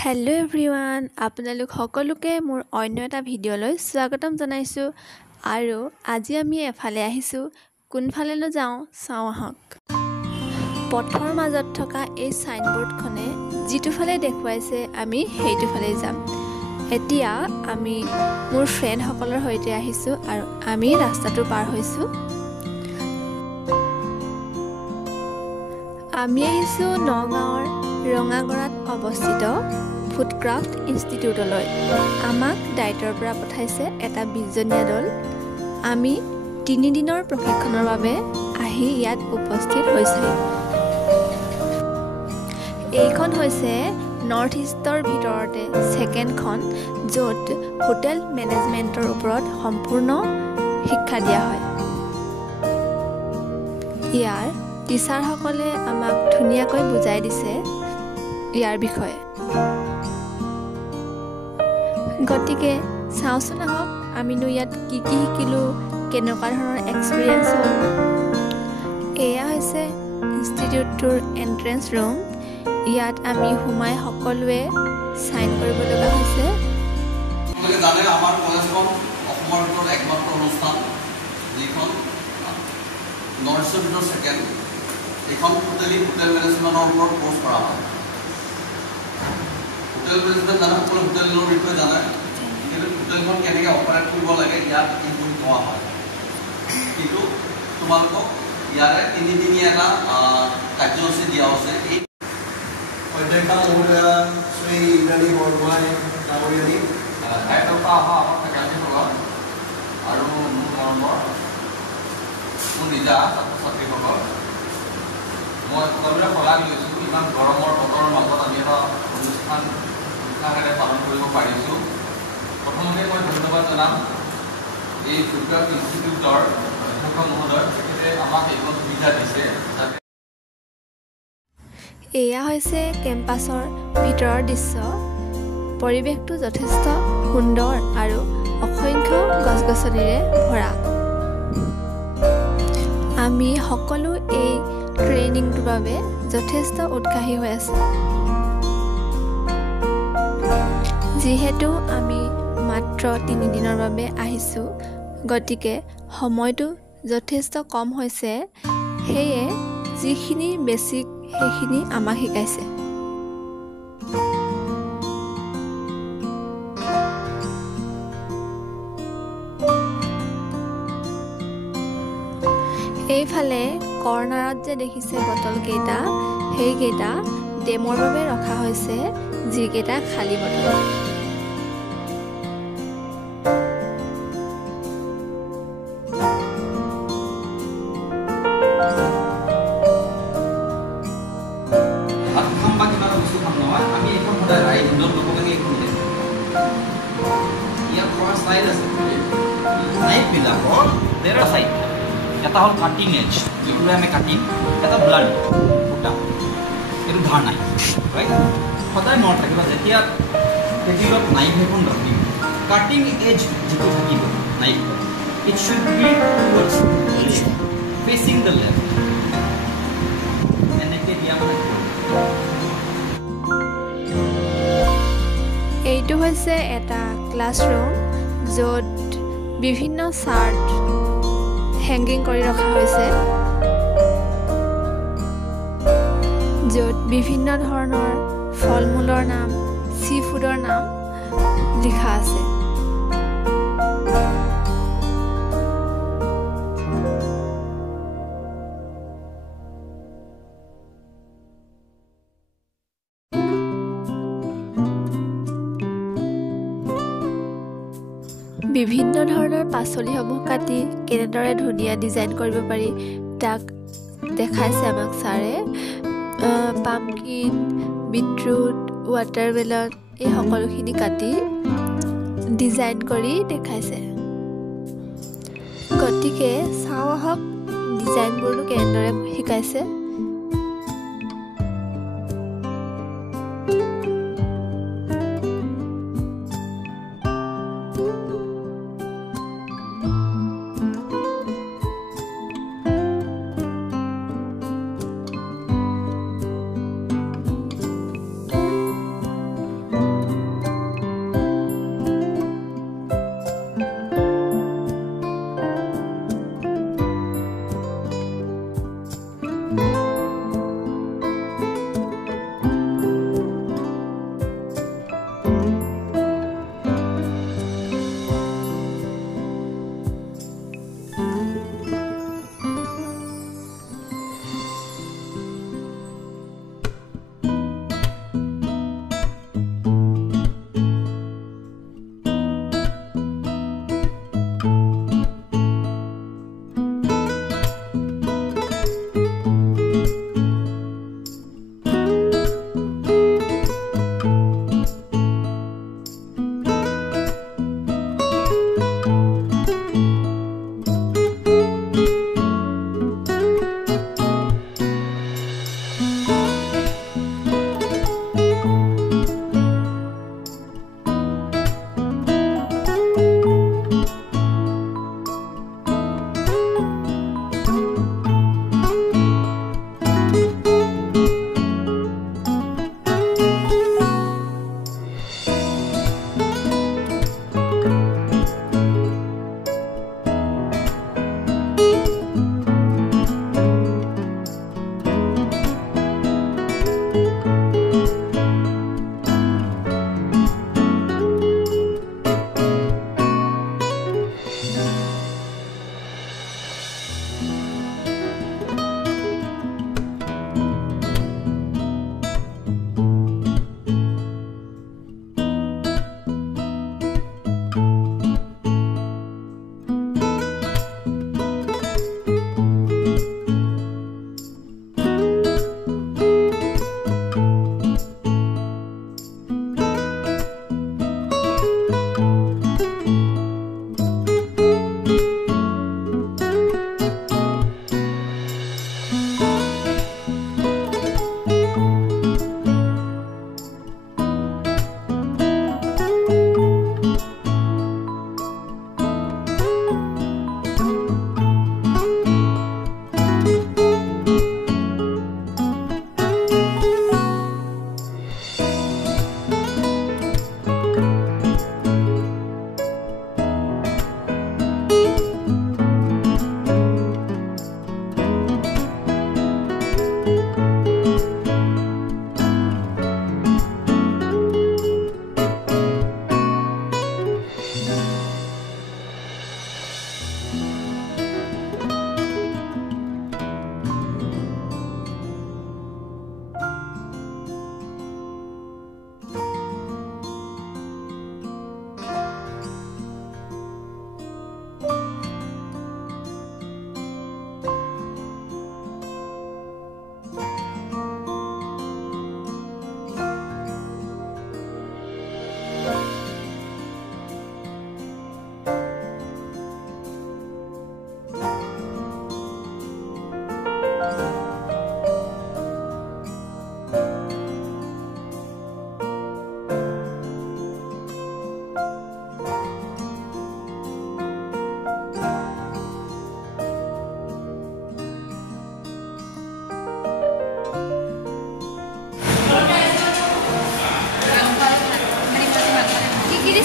Hello' everyone, আপোনালোক সকলোকে মোৰ অন্য এটা ভিডিঅ'লৈ স্বাগতম জনাইছোঁ। আৰু আজি আমি এফালে আহিছোঁ। কোনফালেনো যাওঁ চাওঁ আহক। পথৰ মাজত থকা এই ছাইনবোৰ্ডখনে যিটো ফালে দেখুৱাইছে আমি সেইটো ফালে যাম। এতিয়া আমি মোৰ ফ্ৰেণ্ডসকলৰ সৈতে আহিছোঁ আৰু আমি ৰাস্তাটো পাৰ হৈছোঁ। আমি আহিছোঁ নগাঁৱৰ ৰঙাগড়াত অৱস্থিত ফুডক্ৰাফ্ট ইনষ্টিটিউটলৈ। আমাক ডায়েটৰ পৰা পঠাইছে এটা 20জনীয়া দল। আমি 3 দিনৰ প্ৰশিক্ষণৰ বাবে আহি ইয়াত উপস্থিত হৈছোঁ। এইখন হৈছে নৰ্থ ইষ্টৰ ভিতৰতে ছেকেণ্ডখন য'ত হোটেল মেনেজমেণ্টৰ ওপৰত সম্পূৰ্ণ শিক্ষা দিয়া হয়। ইয়াৰ টিচাৰসকলে আমাক ধুনীয়াকৈ বুজাই দিছে ইয়াৰ বিষয়ে। গতিকে চাওঁচোন আহক আমিনো ইয়াত কি কি শিকিলোঁ, কেনেকুৱা ধৰণৰ এক্সপিৰিয়েঞ্চ হ'ল। এয়া হৈছে ইনষ্টিটিউটটোৰ এণ্ট্ৰেঞ্চ ৰুম। ইয়াত আমি সোমাই সকলোৱে চাইন কৰিব লগা হৈছে। জানে আমাৰ কলেজখন অসমৰ ভিতৰত একমাত্ৰ অনুষ্ঠান যিখন নৰ্থ ইষ্টৰ ভিতৰত ছেকেণ্ড। এইখন টোটেলি হোটেল মেনেজমেণ্টৰ ওপৰত কোৰ্চ কৰা হয়। হোটেল মেনেজমেণ্ট জানে, সকলো হোটেলৰ বিষয়ে জানে, কিন্তু হোটেলখন কেনেকৈ অপাৰেট কৰিব লাগে ইয়াত ইনপুট লোৱা হয়। কিন্তু তোমালোকক ইয়াৰে 3 দিনীয়া এটা কাৰ্যসূচী দিয়া হৈছে। এই অধ্যক্ষ মহোদয়া শ্ৰী ইন্দ্ৰাণী বৰগোহাঁই ডাঙৰীয়ানী, দায়িত্বৰপৰা অহা আমাৰ ফেকাল্টিসকল আৰু মোৰ নিজা ছাত্ৰ ছাত্ৰীসকল, মই সকলোৰে শলাগ লৈছোঁ। ইমান গৰমৰ বতৰৰ মাজত আমি এটা অনুষ্ঠান উৎসাহেৰে পালন কৰিব পাৰিছোঁ। প্ৰথমতে মই ধন্যবাদ জনাম এই ফুডক্ৰাফ্ট ইনষ্টিটিউটৰ অধ্যক্ষ মহোদয়, তেখেতে আমাক এইখন সুবিধা দিছে। এয়া হৈছে কেম্পাছৰ ভিতৰৰ দৃশ্য। পৰিৱেশটো যথেষ্ট সুন্দৰ আৰু অসংখ্য গছ-গছনিৰে ভৰা। আমি সকলো এই ট্ৰেইনিংটোৰ বাবে যথেষ্ট উৎসাহী হৈ আছোঁ। যিহেতু আমি মাত্ৰ 3 দিনৰ বাবে আহিছোঁ, গতিকে সময়টো যথেষ্ট কম হৈছে। সেয়ে যিখিনি বেছিক সেইখিনি আমাক শিকাইছে। এইফালে কৰ্ণাৰত যে দেখিছে বটলকেইটা, সেইকেইটা ডেমৰ বাবে ৰখা হৈছে, যিকেইটা খালী বটল। এটা হ'ল কাটিং এজ, যিটোৰে আমি কাটিম, এটা ব্লাড ফুটা, এইটো ধাৰ নাই, ৰাইট। সদায় মনত ৰাখিব, যেতিয়া টেবিলত নাইফ এখন ৰাখিম, কাটিং এজ যিটো থাকিব নাইফৰ, it should be towards left, facing the left. এনেকৈ দিয়া মানে এইটো হৈছে এটা ক্লাছৰুম, য'ত বিভিন্ন চাৰ্ট হেংগিং কৰি ৰখা হৈছে, য'ত বিভিন্ন ধৰণৰ ফল মূলৰ নাম, চি ফুডৰ নাম লিখা আছে। বিভিন্ন ধৰণৰ পাচলিসমূহ কাটি কেনেদৰে ধুনীয়া ডিজাইন কৰিব পাৰি তাক দেখাইছে আমাক ছাৰে। পামকিন, বিটৰুট, ৱাটাৰমেলন এই সকলোখিনি কাটি ডিজাইন কৰি দেখাইছে। গতিকে চাওঁ আহক ডিজাইনবোৰনো কেনেদৰে শিকাইছে।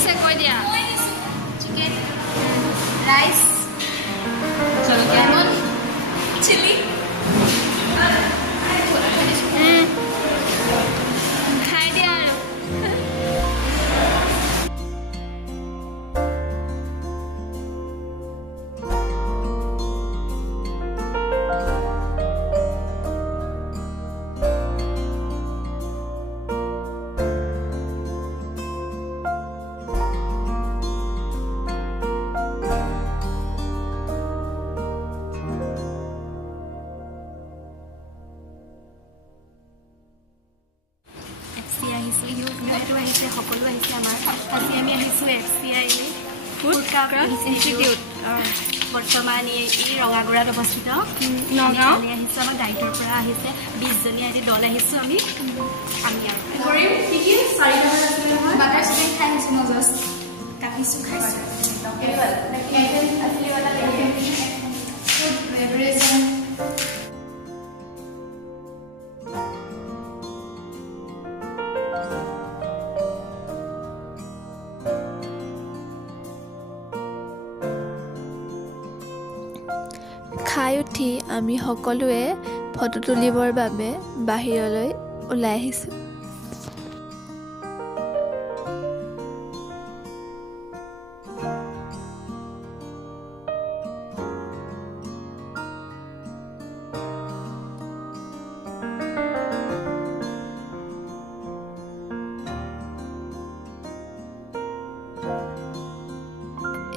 আহিছে কৈ দিয়া চিকেন ৰাইচ লেমন চিলি খাই দিয়া আৰু সকলো আহিছে আমাৰ আজি আমি আহিছোঁ FCI ফুড ক্ৰাফ্ট ইনষ্টিটিউট বৰ্তমান এই ৰঙাগড়াত অৱস্থিত নগাঁও আমি আহিছোঁ আমাৰ ডাইটৰ পৰা আহিছে 20 জনীয়া এটি দল আহিছোঁ আমি আৰু কি কি 4টা আছিল নহয় বাটাৰ চিকেন খাই আহিছোঁ মই জাষ্ট কাটিছোঁ খাইছোঁ খাই উঠি আমি সকলোৱে ফটো তুলিবৰ বাবে বাহিৰলৈ ওলাই আহিছোঁ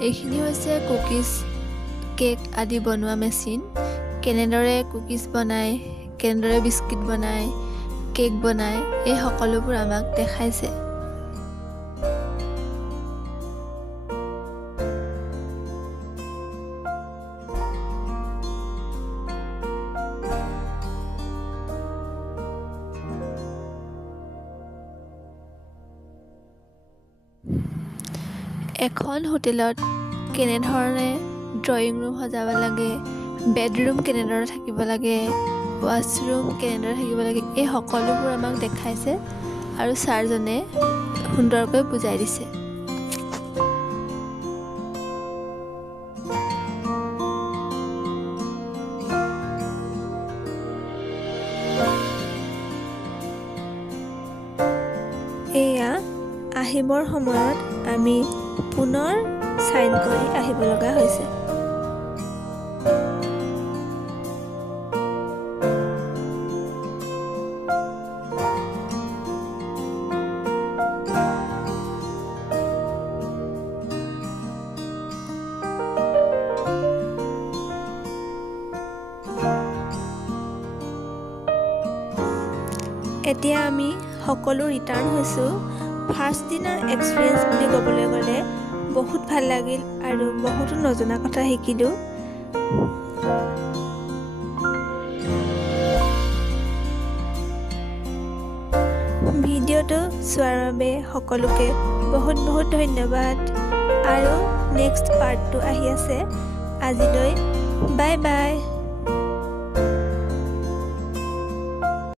এইখিনি হৈছে কুকিজ কেক আদি বনোৱা মেচিন কেনেদৰে কুকিজ বনায় কেনেদৰে বিস্কিট বনায় কেক বনায় এই সকলোবোৰ আমাক দেখাইছে এখন হোটেলত কেনেধৰণে ড্ৰয়িং ৰুম সজাব লাগে বেডৰুম কেনেদৰে থাকিব লাগে ৱাছৰুম কেনেদৰে থাকিব লাগে এই সকলোবোৰ আমাক দেখাইছে আৰু ছাৰজনে সুন্দৰকৈ বুজাই দিছে এয়া আহিবৰ সময়ত আমি পুনৰ সাইন কৰি আহিব লগা হৈছে এতিয়া আমি সকলো ৰিটাৰ্ণ হৈছোঁ ফাৰ্ষ্ট দিনাৰ এক্সপিৰিয়েঞ্চ বুলি ক'বলৈ গ'লে বহুত ভাল লাগিল আৰু বহুতো নজনা কথা শিকিলোঁ ভিডিঅ'টো চোৱাৰ বাবে সকলোকে বহুত বহুত ধন্যবাদ আৰু নেক্সট পাৰ্টটো আহি আছে আজিলৈ বাই বাই